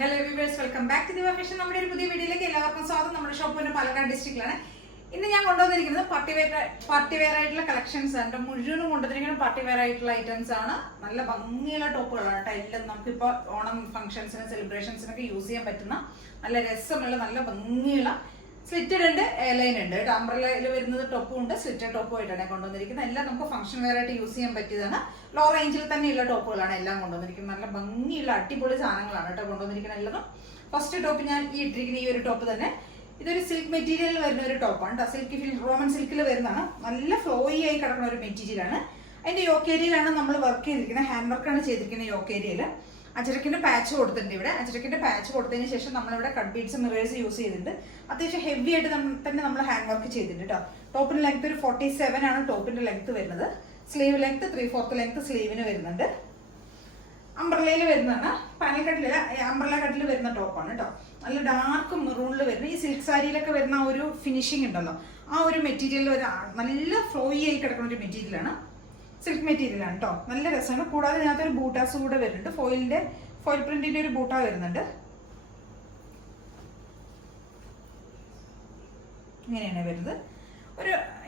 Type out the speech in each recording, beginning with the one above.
Hello viewers, welcome back to Diva Fashion. നമ്മുടെ ഒരു പുതിയ വീഡിയോയിലേക്ക് എല്ലാവർക്കും സ്വാഗതം. നമ്മുടെ ഷോപ്പ് പാലക്കാട് ഡിസ്ട്രിക്റ്റിലാണ്. ഇന്ന് ഞാൻ കൊണ്ടുവന്നിരിക്കുന്നത് പാർട്ടി വെയർ ആയിട്ടുള്ള കളക്ഷൻസ് ആണ്. മുഴുവനും കൊണ്ടുവന്നിരിക്കുന്നത് പാർട്ടി വെയർ ആയിട്ടുള്ള ഐറ്റംസ് ആണ്. നല്ല ഭംഗിയുള്ള ടോപ്പുകളാണ് കേട്ടോ. എല്ലാം നമുക്കിപ്പോൾ ഓണം ഫംഗ്ഷൻസിന് സെലിബ്രേഷൻസിനൊക്കെ യൂസ് ചെയ്യാൻ പറ്റുന്ന നല്ല രസമുള്ള നല്ല ഭംഗിയുള്ള സ്ലിറ്റഡ് ഉണ്ട്, എയർലൈൻ ഉണ്ട് കേട്ടോ. അംബ്രലയിൽ വരുന്നത് ടോപ്പും ഉണ്ട്, സ്ലിറ്റഡ് ടോപ്പും ആയിട്ടാണ് കൊണ്ടുവന്നിരിക്കുന്നത്. എല്ലാം നമുക്ക് ഫംഗ്ഷൻ വെയർ ആയിട്ട് യൂസ് ചെയ്യാൻ പറ്റിയതാണ്. ലോ റേഞ്ചിൽ തന്നെയുള്ള ടോപ്പുകളാണ് എല്ലാം കൊണ്ടുവന്നിരിക്കുന്നത്. നല്ല ഭംഗിയുള്ള അടിപൊളി സാധനങ്ങളാണ് കേട്ടോ കൊണ്ടുവന്നിരിക്കുന്നത് എല്ലാം. ഫസ്റ്റ് ടോപ്പ് ഞാൻ ഇട്ടിരിക്കുന്ന ഈ ഒരു ടോപ്പ് തന്നെ, ഇതൊരു സിൽക്ക് മെറ്റീരിയലിൽ വരുന്ന ഒരു ടോപ്പാണ് കേട്ടോ. സിൽക്ക് റോമൻ സിൽക്കിൽ വരുന്നതാണ്. നല്ല ഫ്ലോയി ആയി കിടക്കുന്ന ഒരു മെറ്റീരിയലാണ്. അതിന്റെ യോക്ക് ഏരിയയിലാണ് നമ്മൾ വർക്ക് ചെയ്തിരിക്കുന്നത്. ഹാൻഡ് വർക്കാണ് ചെയ്തിരിക്കുന്നത് യോക്ക് ഏരിയയിൽ. അജരക്കിന്റെ പാച്ച് കൊടുത്തിട്ടുണ്ട്. ഇവിടെ അജരക്കിന്റെ പാച്ച് കൊടുത്തതിന് ശേഷം നമ്മളിവിടെ കട്ട് ബീഡ്സ് മിറേഴ്സ് യൂസ് ചെയ്തിട്ടുണ്ട്. അത്യാവശ്യം ഹെവി ആയിട്ട് തന്നെ നമ്മൾ ഹാൻഡ് വർക്ക് ചെയ്തിട്ടുണ്ട് കേട്ടോ. ടോപ്പിന്റെ ലെങ്ത് ഒരു 47 ആണ് ടോപ്പിന്റെ ലെങ്ത് വരുന്നത്. സ്ലീവ് ലെങ്ത് 3/4 ലെങ്ത് സ്ലീവിന് വരുന്നുണ്ട്. അംബ്രലയിൽ വരുന്നതാണ്. പാനൽ കട്ടില് അംബ്രല കട്ടിൽ വരുന്ന ടോപ്പാണ് കേട്ടോ. നല്ല ഡാർക്ക് മെറൂണിൽ വരുന്ന ഈ സിൽക്ക് സാരിയിലൊക്കെ വരുന്ന ആ ഒരു ഫിനിഷിംഗ് ഉണ്ടല്ലോ, ആ ഒരു മെറ്റീരിയൽ നല്ല ഫ്ലോയി ആയി കിടക്കുന്ന ഒരു മെറ്റീരിയലാണ്. സിൽക്ക് മെറ്റീരിയലാണ് കേട്ടോ. നല്ല രസമാണ്. കൂടാതെ ഇതിനകത്തൊരു ബൂട്ടാസ് കൂടെ വരുന്നുണ്ട്. ഫോയിൽ പ്രിന്റിന്റെ ഒരു ബൂട്ട വരുന്നുണ്ട്. ഇങ്ങനെയാണ് വരുന്നത്.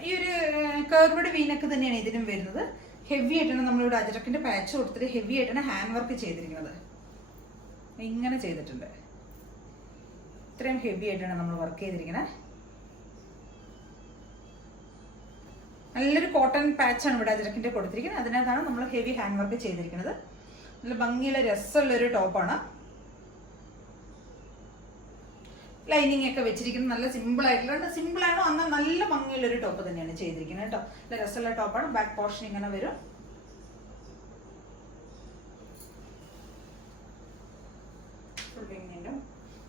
ഈ ഒരു കർവ്ഡ് വീനക്ക് തന്നെയാണ് ഇതിനും വരുന്നത്. ഹെവി ആയിട്ടാണ് നമ്മളിവിടെ അജരക്കിന്റെ പാച്ച് കൊടുത്തിട്ട് ഹെവി ആയിട്ടാണ് ഹാൻഡ് വർക്ക് ചെയ്തിരിക്കുന്നത്. ഇങ്ങനെ ചെയ്തിട്ടുണ്ട്. ഇത്രയും ഹെവി ആയിട്ടാണ് നമ്മൾ വർക്ക് ചെയ്തിരിക്കുന്നത്. നല്ലൊരു കോട്ടൺ പാച്ചാണ് ഇവിടെ അജരക്കിന്റെ കൊടുത്തിരിക്കുന്നത്. അതിനകത്താണ് നമ്മൾ ഹെവി ഹാൻഡ് വർക്ക് ചെയ്തിരിക്കുന്നത്. നല്ല ഭംഗിയുള്ള രസമുള്ള ഒരു ടോപ്പാണ്. ലൈനിങ് ഒക്കെ വെച്ചിരിക്കുന്നത് നല്ല സിമ്പിൾ ആയിട്ടുള്ള, സിമ്പിളാണ് അന്ന് നല്ല ഭംഗിയുള്ള ഒരു ടോപ്പ് തന്നെയാണ് ചെയ്തിരിക്കുന്നത് കേട്ടോ. നല്ല രസമുള്ള ടോപ്പാണ്. ബാക്ക് പോർഷൻ ഇങ്ങനെ വരും.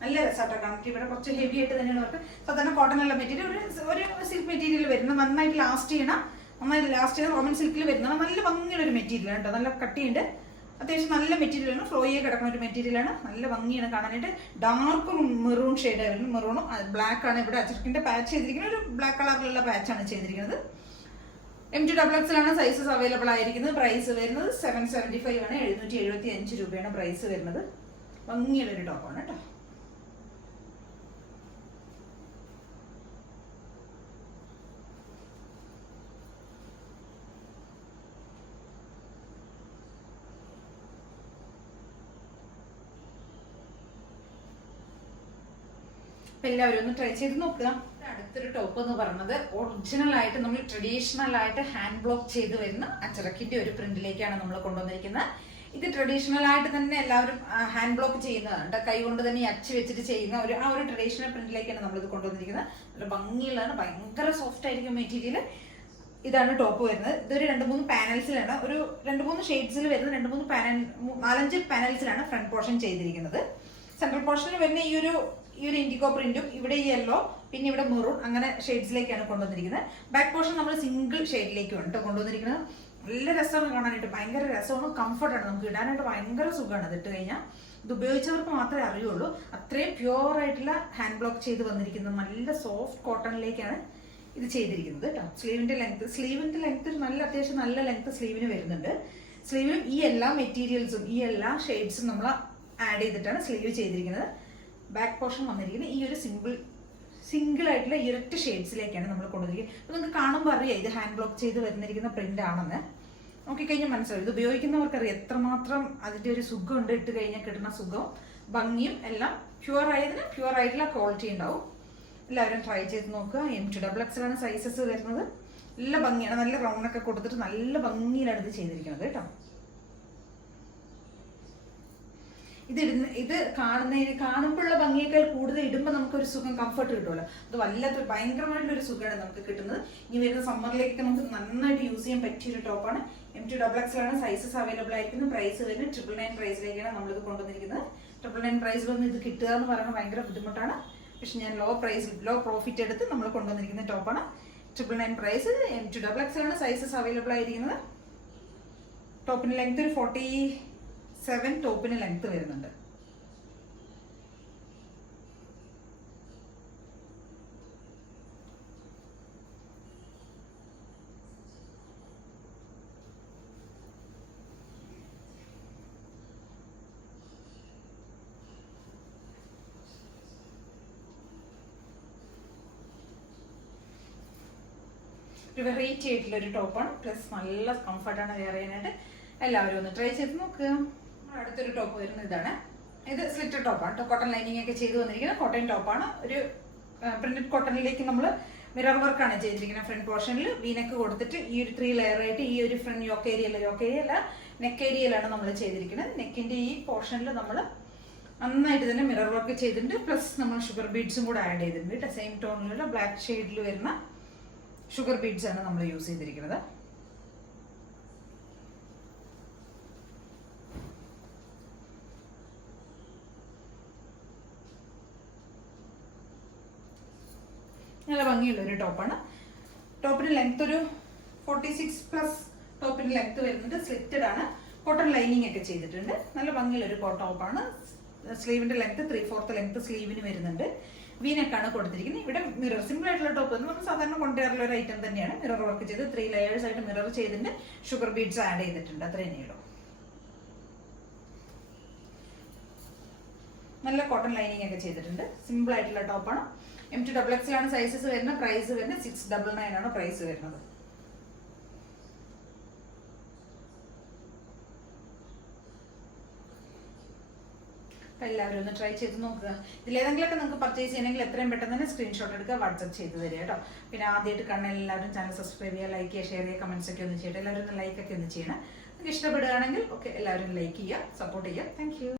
നല്ല രസമായിട്ടോ. കണക്ട് ഇവിടെ കുറച്ച് ഹെവി ആയിട്ട് തന്നെയാണ് വർക്ക്. സാധാരണ കോട്ടൺ ഉള്ള മെറ്റീരിയൽ ഒരു സിൽക്ക് മെറ്റീരിയൽ വരുന്നത് നന്നായിട്ട് ലാസ്റ്റ് ചെയ്യണം. റോമൻ സിൽക്കിൽ വരുന്നത് നല്ല ഭംഗിയുള്ള ഒരു മെറ്റീരിയലാണ് കേട്ടോ. നല്ല കട്ടിയുണ്ട്. അത്യാവശ്യം നല്ല മെറ്റീരിയലാണ്. ഫ്ലോയെ കിടക്കുന്ന ഒരു മെറ്റീരിയലാണ്. നല്ല ഭംഗിയാണ് കാണാനായിട്ട്. ഡാർക്ക് മെറൂൺ ഷെയ്ഡ് ആയിരുന്നു. മെറൂണും ബ്ലാക്ക് ആണ് ഇവിടെ അജരക്കിന്റെ പാച്ച് ചെയ്തിരിക്കുന്നത്. ഒരു ബ്ലാക്ക് കളറിലുള്ള പാച്ചാണ് ചെയ്തിരിക്കുന്നത്. M2XX സൈസസ് അവൈലബിൾ ആയിരിക്കുന്നത്. പ്രൈസ് വരുന്നത് 775 ആണ്. 775 രൂപയാണ് പ്രൈസ് വരുന്നത്. ഭംഗിയുള്ള ഒരു ടോപ്പാണ് കേട്ടോ. എല്ലാവരും ഒന്ന് ട്രൈ ചെയ്ത് നോക്കുക. അടുത്തൊരു ടോപ്പ് എന്ന് പറയുന്നത് ഒറിജിനൽ ആയിട്ട് നമ്മൾ ട്രഡീഷണൽ ആയിട്ട് ഹാൻഡ് ബ്ലോക്ക് ചെയ്ത് വരുന്ന അച്ചറക്കിന്റെ ഒരു പ്രിന്റിലേക്കാണ് നമ്മൾ കൊണ്ടുവന്നിരിക്കുന്നത്. ഇത് ട്രഡീഷണൽ ആയിട്ട് തന്നെ എല്ലാവരും ഹാൻഡ് ബ്ലോക്ക് ചെയ്യുന്നതാണ്. കൈ കൊണ്ട് തന്നെ അച്ച് വെച്ചിട്ട് ചെയ്യുന്ന ആ ഒരു ട്രഡീഷണൽ പ്രിന്റിലേക്കാണ് നമ്മളിത് കൊണ്ടുവന്നിരിക്കുന്നത്. നല്ല ഭംഗിയുള്ളതാണ്. ഭയങ്കര സോഫ്റ്റ് ആയിരിക്കും മെറ്റീരിയൽ. ഇതാണ് ടോപ്പ് വരുന്നത്. ഇതൊരു 2-3 പാനൽസിലാണ്, ഒരു 2-3 ഷെയ്ഡ്സിൽ വരുന്ന 4-5 പാനൽസിലാണ് ഫ്രണ്ട് പോർഷൻ ചെയ്തിരിക്കുന്നത്. സെൻട്രൽ പോർഷനിൽ വരുന്ന ഈ ഒരു ഇൻഡിഗോ പ്രിന്റും ഇവിടെ ഈ യെല്ലോ പിന്നെ ഇവിടെ മെറൂൺ അങ്ങനെ ഷെയ്ഡ്സിലേക്കാണ് കൊണ്ടുവന്നിരിക്കുന്നത്. ബാക്ക് പോർഷൻ നമ്മൾ സിംഗിൾ ഷെയ്ഡിലേക്കാണ് കേട്ടോ കൊണ്ടുവന്നിരിക്കുന്നത്. നല്ല രസമാണ് കാണാനായിട്ട്. ഭയങ്കര രസമാണ്. കംഫർട്ടാണ്. നമുക്ക് ഇടാനായിട്ട് ഭയങ്കര സുഖമാണ്. അത് ഇട്ട് കഴിഞ്ഞാൽ ഇത് ഉപയോഗിച്ചവർക്ക് മാത്രമേ അറിയുള്ളൂ. അത്രയും പ്യുവർ ആയിട്ടുള്ള ഹാൻഡ് ബ്ലോക്ക് ചെയ്ത് വന്നിരിക്കുന്നത്. നല്ല സോഫ്റ്റ് കോട്ടണിലേക്കാണ് ഇത് ചെയ്തിരിക്കുന്നത് കേട്ടോ. സ്ലീവിന്റെ ലെങ്ത് നല്ല അത്യാവശ്യം നല്ല ലെങ്ത് സ്ലീവിന് വരുന്നുണ്ട്. സ്ലീവിലും ഈ എല്ലാ മെറ്റീരിയൽസും ഈ എല്ലാ ഷെയ്ഡ്സും നമ്മൾ ആഡ് ചെയ്തിട്ടാണ് സ്ലീവ് ചെയ്തിരിക്കുന്നത്. ബാക്ക് പോർഷൻ വന്നിരിക്കുന്നത് ഈ ഒരു സിംഗിൾ ആയിട്ടുള്ള ഇരട്ട ഷെയ്ഡ്സിലേക്കാണ് നമ്മൾ കൊണ്ടുവന്നിരിക്കുന്നത്. അപ്പോൾ നിങ്ങൾക്ക് കാണുമ്പോൾ അറിയാം ഇത് ഹാൻഡ് ബ്ലോക്ക് ചെയ്ത് വരുന്നിരിക്കുന്ന പ്രിന്റ് ആണെന്ന്. നോക്കിക്കഴിഞ്ഞാൽ മനസ്സിലാവും. ഇത് ഉപയോഗിക്കുന്നവർക്കറിയാം എത്രമാത്രം അതിന്റെ ഒരു സുഖം ഉണ്ട്. ഇട്ട് കഴിഞ്ഞാൽ കിട്ടുന്ന സുഖവും ഭംഗിയും എല്ലാം പ്യുവർ ആയിട്ടുള്ള ക്വാളിറ്റി ഉണ്ടാവും. എല്ലാവരും ട്രൈ ചെയ്ത് നോക്കുക. M2XX സൈസസ് വരുന്നത്. നല്ല ഭംഗിയാണ്. നല്ല റൗണ്ടൊക്കെ കൊടുത്തിട്ട് നല്ല ഭംഗിയിലാണ് ഇത് ചെയ്തിരിക്കുന്നത് കേട്ടോ. ഇത് കാണുമ്പോഴുള്ള ഭംഗിയേക്കാൾ കൂടുതൽ ഇടുമ്പോൾ നമുക്കൊരു സുഖം, കംഫർട്ട് കിട്ടുമല്ലോ. അത് വല്ലാത്ത ഭയങ്കരമായിട്ടുള്ള ഒരു സുഖമാണ് നമുക്ക് കിട്ടുന്നത്. ഇനി വരുന്ന സമ്മറിലേക്ക് നമുക്ക് നന്നായിട്ട് യൂസ് ചെയ്യാൻ പറ്റിയൊരു ടോപ്പാണ്. M2XX സൈസസ് അവൈലബിൾ ആയിരിക്കുന്നത്. പ്രൈസ് വരുന്നത് 999 പ്രൈസിലേക്കാണ് നമ്മളിത് കൊണ്ടുവന്നിരിക്കുന്നത്. 999 പ്രൈസിലൊന്നും ഇത് കിട്ടുക എന്ന് പറയുന്നത് ഭയങ്കര ബുദ്ധിമുട്ടാണ്. പക്ഷെ ഞാൻ ലോ പ്രോഫിറ്റ് എടുത്ത് നമ്മൾ കൊണ്ടുവന്നിരിക്കുന്ന ടോപ്പാണ്. 999 പ്രൈസ്. M2XX സൈസസ് അവൈലബിൾ ആയിരിക്കുന്നത്. ടോപ്പിന് ലെങ്ത് ഒരു 47 ടോപ്പിന് ലെങ്ത് വരുന്നുണ്ട്. ഒരു വെറൈറ്റി ആയിട്ടുള്ള ഒരു ടോപ്പാണ്. പ്ലസ് നല്ല കംഫർട്ടാണ് വെയർ ചെയ്യാനായിട്ട്. എല്ലാവരും ഒന്ന് ട്രൈ ചെയ്ത് നോക്കുക. അടുത്തൊരു ടോപ്പ് വരുന്നത് ഇതാണ്. ഇത് സ്ലിറ്റഡ് ടോപ്പാണ്. കോട്ടൺ ലൈനിങ് ഒക്കെ ചെയ്ത് വന്നിരിക്കുന്നത് കോട്ടൺ ടോപ്പാണ്. ഒരു പ്രിന്റഡ് കോട്ടണിലേക്ക് നമ്മൾ മിറർ വർക്കാണ് ചെയ്തിരിക്കുന്നത്. ഫ്രണ്ട് പോർഷനിൽ വീനക്ക് കൊടുത്തിട്ട് ഈ ഒരു 3 ലെയർ ആയിട്ട് ഈ ഒരു ഫ്രണ്ട് യോക്ക് ഏരിയ അല്ല നെക്ക് ഏരിയയിലാണ് നമ്മൾ ചെയ്തിരിക്കുന്നത്. നെക്കിന്റെ ഈ പോർഷനിൽ നമ്മൾ നന്നായിട്ട് തന്നെ മിറർ വർക്ക് ചെയ്തിട്ടുണ്ട്. പ്ലസ് നമ്മൾ ഷുഗർ ബീഡ്സും കൂടെ ആഡ് ചെയ്തിട്ടുണ്ട്. സെയിം ടോണിലുള്ള ബ്ലാക്ക് ഷെയ്ഡിൽ വരുന്ന ഷുഗർ ബീഡ്സ് ആണ് നമ്മൾ യൂസ് ചെയ്തിരിക്കുന്നത്. നല്ല ഭംഗിയുള്ള ഒരു ടോപ്പാണ്. ടോപ്പിന് ലെങ്ത് ഒരു 46+ ടോപ്പിന് ലെങ്ത് വരുന്നുണ്ട്. സ്ലിറ്റഡ് ആണ്. കോട്ടൺ ലൈനിങ് ഒക്കെ ചെയ്തിട്ടുണ്ട്. നല്ല ഭംഗിയുള്ള ഒരു ടോപ്പാണ്. സ്ലീവിന്റെ ലെങ്ത് 3/4 ലെങ്ത് സ്ലീവിന് വരുന്നുണ്ട്. വീനക്കാണ് കൊടുത്തിരിക്കുന്നത്. ഇവിടെ മിറർ സിമ്പിൾ ആയിട്ടുള്ള ടോപ്പ് നമ്മൾ സാധാരണ കൊണ്ടുവരാറുള്ള ഒരു ഐറ്റം തന്നെയാണ്. മിറർ വർക്ക് ചെയ്ത് 3 ലെയേഴ്സ് ആയിട്ട് മിറർ ചെയ്തിട്ട് ഷുഗർ ബീഡ്സ് ആഡ് ചെയ്തിട്ടുണ്ട്. അത്ര തന്നെയുള്ളൂ. നല്ല കോട്ടൺ ലൈനിങ് ഒക്കെ ചെയ്തിട്ടുണ്ട്. സിമ്പിൾ ആയിട്ടുള്ള ടോപ്പാണ്. M2XX ആണ് സൈസസ് വരുന്നത്. പ്രൈസ് വരുന്നത് 699 ആണ് പ്രൈസ് വരുന്നത്. എല്ലാവരും ഒന്ന് ട്രൈ ചെയ്ത് നോക്കുക. ഇതിലേതെങ്കിലുമൊക്കെ നിങ്ങൾക്ക് പർച്ചേസ് ചെയ്യണമെങ്കിൽ എത്രയും പെട്ടെന്ന് തന്നെ സ്ക്രീൻഷോട്ട് എടുക്കുക, വാട്സ്ആപ്പ് ചെയ്ത് തരിക കേട്ടോ. പിന്നെ ആദ്യമായിട്ട് കാണുന്ന എല്ലാവരും ചാനൽ സബ്സ്ക്രൈബ് ചെയ്യുക, ലൈക്ക് ചെയ്യുക, ഷെയർ ചെയ്യുക, കമന്റ്സ് ഒക്കെ ഒന്ന് ചെയ്യട്ടെ. എല്ലാവരും ഒന്ന് ലൈക്ക് ഒക്കെ ഒന്ന് ചെയ്യണം. നിങ്ങൾക്ക് ഇഷ്ടപ്പെടുകയാണെങ്കിൽ ഓക്കെ എല്ലാവരും ലൈക്ക് ചെയ്യുക, സപ്പോർട്ട് ചെയ്യുക. Thank you.